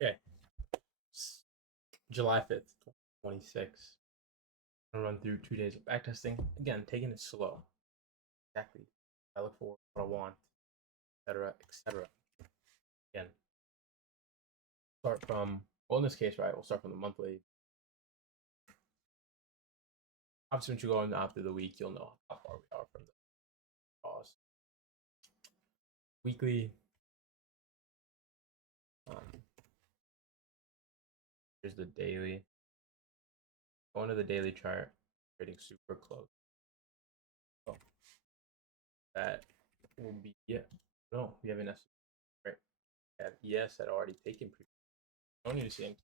Okay, July 5th, 2026. I'm gonna run through 2 days of backtesting. Again, taking it slow. Exactly. I look for what I want, etc., etc. Again, start from, well, in this case, right, we'll start from the monthly. Obviously, once you go in after the week, you'll know how far we are from the cause. Weekly, um, here's the daily. Going to the daily chart, trading super close. So that will be, yeah. No, we have an S, right? We have ES that already taken pre. Don't need to see anything.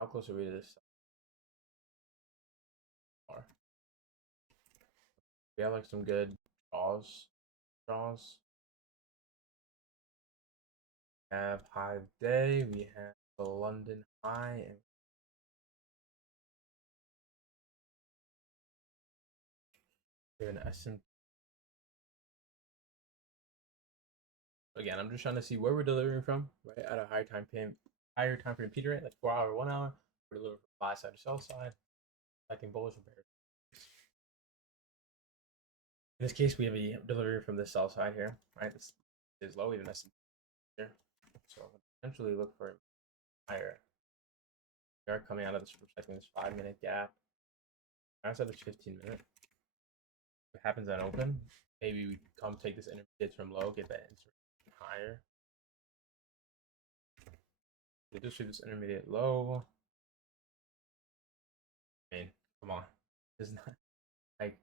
How close are we to this? We have like some good draws. We have Hive Day. We have the London High, and we have an S&P. Again, I'm just trying to see where we're delivering from, right? At a higher time frame Peter rate, like 4 hour, 1 hour. We're delivering from buy side to sell side. I think bullish or bearish. In this case, we have a delivery from the sell side here, right? This is low, even S&P here. So potentially look for higher. We are coming out of this, protecting this 5-minute gap. Outside this 15-minute. What happens at open? Maybe we come take this intermediate from low, get that insertion higher. We just do this intermediate low. I mean, come on. It's not like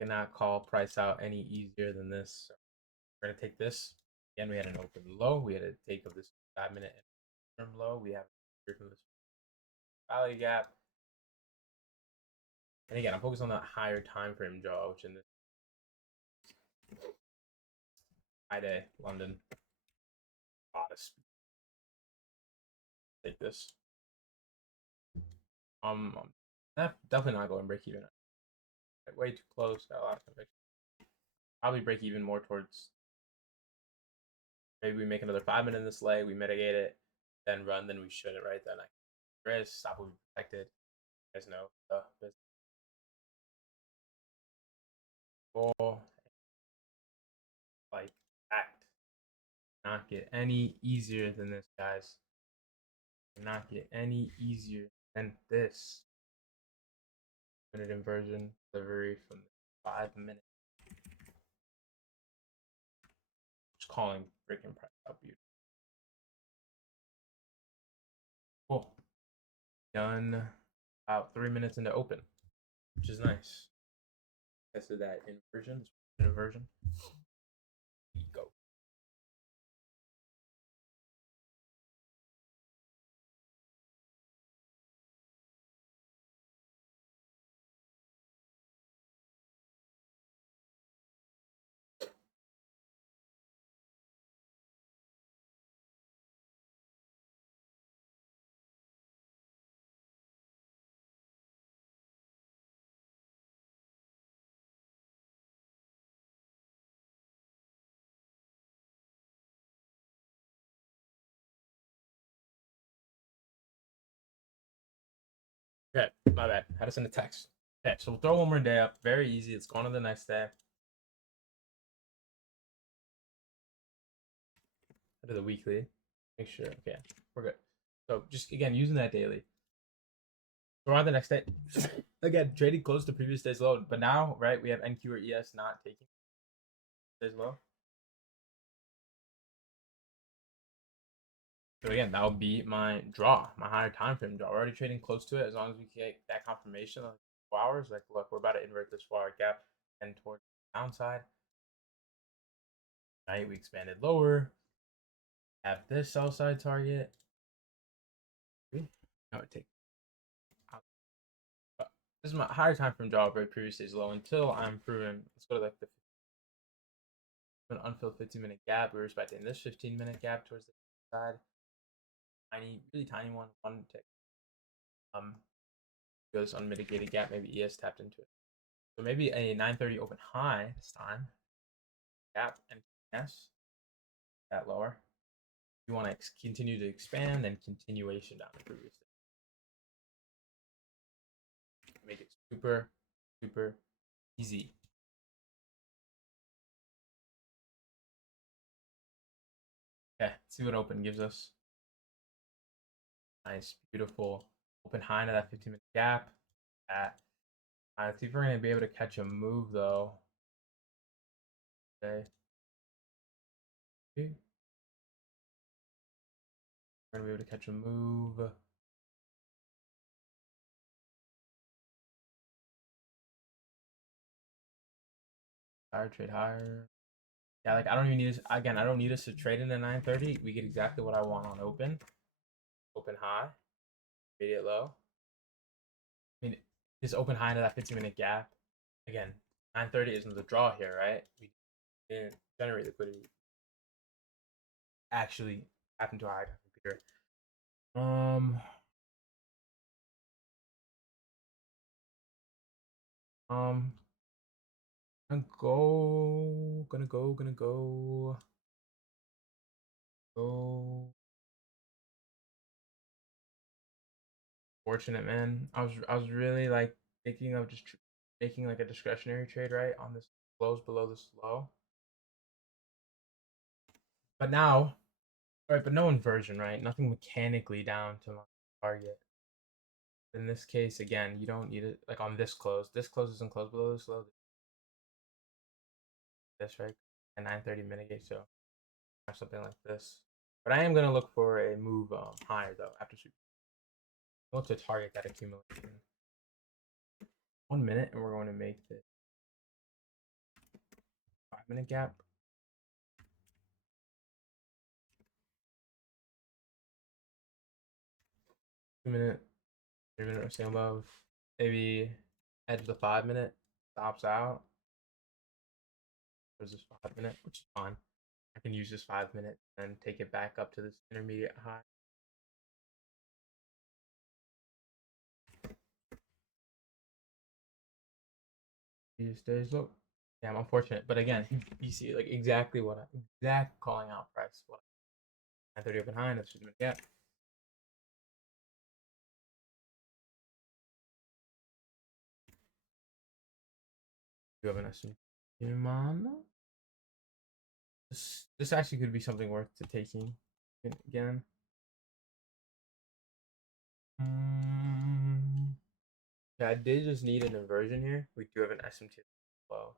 cannot call price out any easier than this. So we're gonna take this. Again, we had an open low. We had a take of this 5-minute term low. We have from this value gap. And again, I'm focused on that higher time frame draw, which in this high day London. Take this. Definitely not going break even. Way too close. Got a lot of conviction. Probably break even more towards. Maybe we make another 5-minute in this leg. We mitigate it, then run. Then we should it right. Then I risk. Stop will be protected. You guys know the business. Goal. Like act. Not get any easier than this, guys. Not get any easier than this. Minute inversion delivery from 5 minutes. Just calling freaking price up you. Cool. Done about 3 minutes into open, which is nice. Tested that inversion. Go. Okay, my bad. Had to send a text. Okay, so we'll throw one more day up. Very easy. Let's go on to the next day. I do the weekly. Make sure. Okay, we're good. So just again using that daily. We're on the next day. Again, trading close to previous day's low, but now, right, we have NQ or ES not taking day's low. So again, that will be my draw, my higher time frame draw. We're already trading close to it as long as we get that confirmation of 4 hours. Like, look, we're about to invert this 4-hour gap and towards the downside. Right, we expanded lower. Have this sell side target. No, it take. This is my higher time frame draw, very previous stage low until I'm proven. Let's go to like an unfilled 15-minute gap. We're expecting this 15-minute gap towards the side. Tiny, really tiny one tick. This unmitigated gap, maybe ES tapped into it. So maybe a 9:30 open high this time. Gap and ES. That lower. you want to continue to expand, then continuation down the previous day. Make it super, super easy. Okay, let's see what open gives us. Nice, beautiful open high into that 15-minute gap. Let's see if we're going to be able to catch a move, though. Okay. We're going to be able to catch a move. Higher, trade higher. Yeah, like I don't even need this. Again, I don't need us to trade in at 9:30. We get exactly what I want on open. Open high, immediate low. I mean, this open high into that 15-minute gap. Again, 9:30 isn't the draw here, right? We didn't generate liquidity. Actually happened to our computer. Gonna go. Fortunate, man. I was really like thinking of just making like a discretionary trade, right, on this close below this low. But now, right, but no inversion, right? Nothing mechanically down to my target. In this case, again, you don't need it like on this close. This close isn't close below this low. This right, and 9:30 mitigate, so or something like this. But I am gonna look for a move higher though after super. Look to target that accumulation. 1 minute, and we're going to make this 5-minute gap. 2 minute, 3 minute, or stay above. Maybe edge of the 5-minute, stops out. There's this 5-minute, which is fine. I can use this 5-minute and take it back up to this intermediate high. These days, look. Yeah, I'm unfortunate, but again, you see like exactly what exact calling out price. What 9:30 open high, and that's 50-minute gap. You have an estimate. This actually could be something worth to taking again. Yeah, I did just need an inversion here. We do have an SMT as well.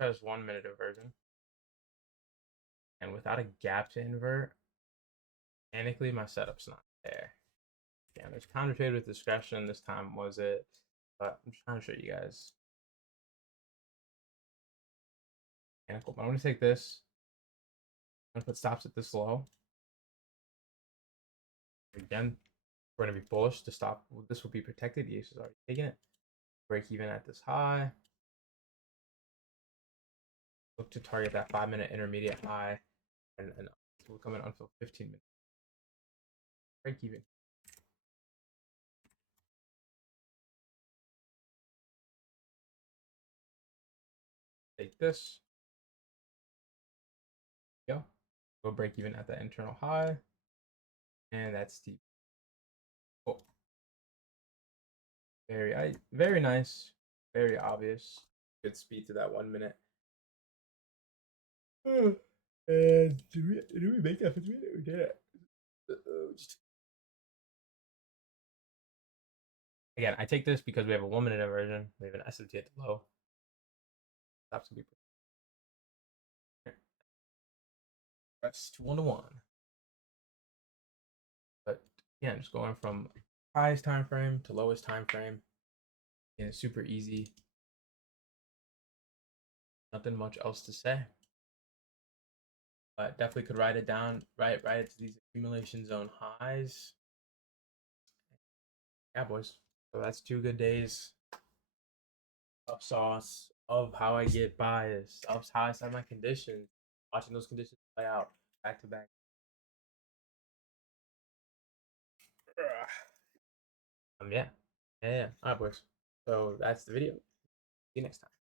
That has 1 minute inversion. And without a gap to invert, mechanically my setup's not there. Yeah, there's counter trade with discretion. This time was it? But I'm just trying to show you guys. Mechanical. But I'm gonna take this. I'm gonna put stops at this low. Again, we're gonna be bullish to stop. This will be protected. The ace is already taking it. Break even at this high. Look to target that 5-minute intermediate high, and we'll come in until 15 minutes. Break even. Take this. Go. Go break even at that internal high, and that's deep. Oh, very nice, very obvious. Good speed to that 1 minute. And did we make that 15 minute? We did it. Again, I take this because we have a 1 minute inversion. We have an SMT at the low. Stops to be press to 1-to-1. But again, just going from highest time frame to lowest time frame. And it's super easy. Nothing much else to say. But definitely could write it down, right it to these accumulation zone highs. Yeah, boys. So that's 2 good days of sauce, of how I get biased, of how I set my conditions, watching those conditions play out back to back. Yeah. All right, boys. So that's the video. See you next time.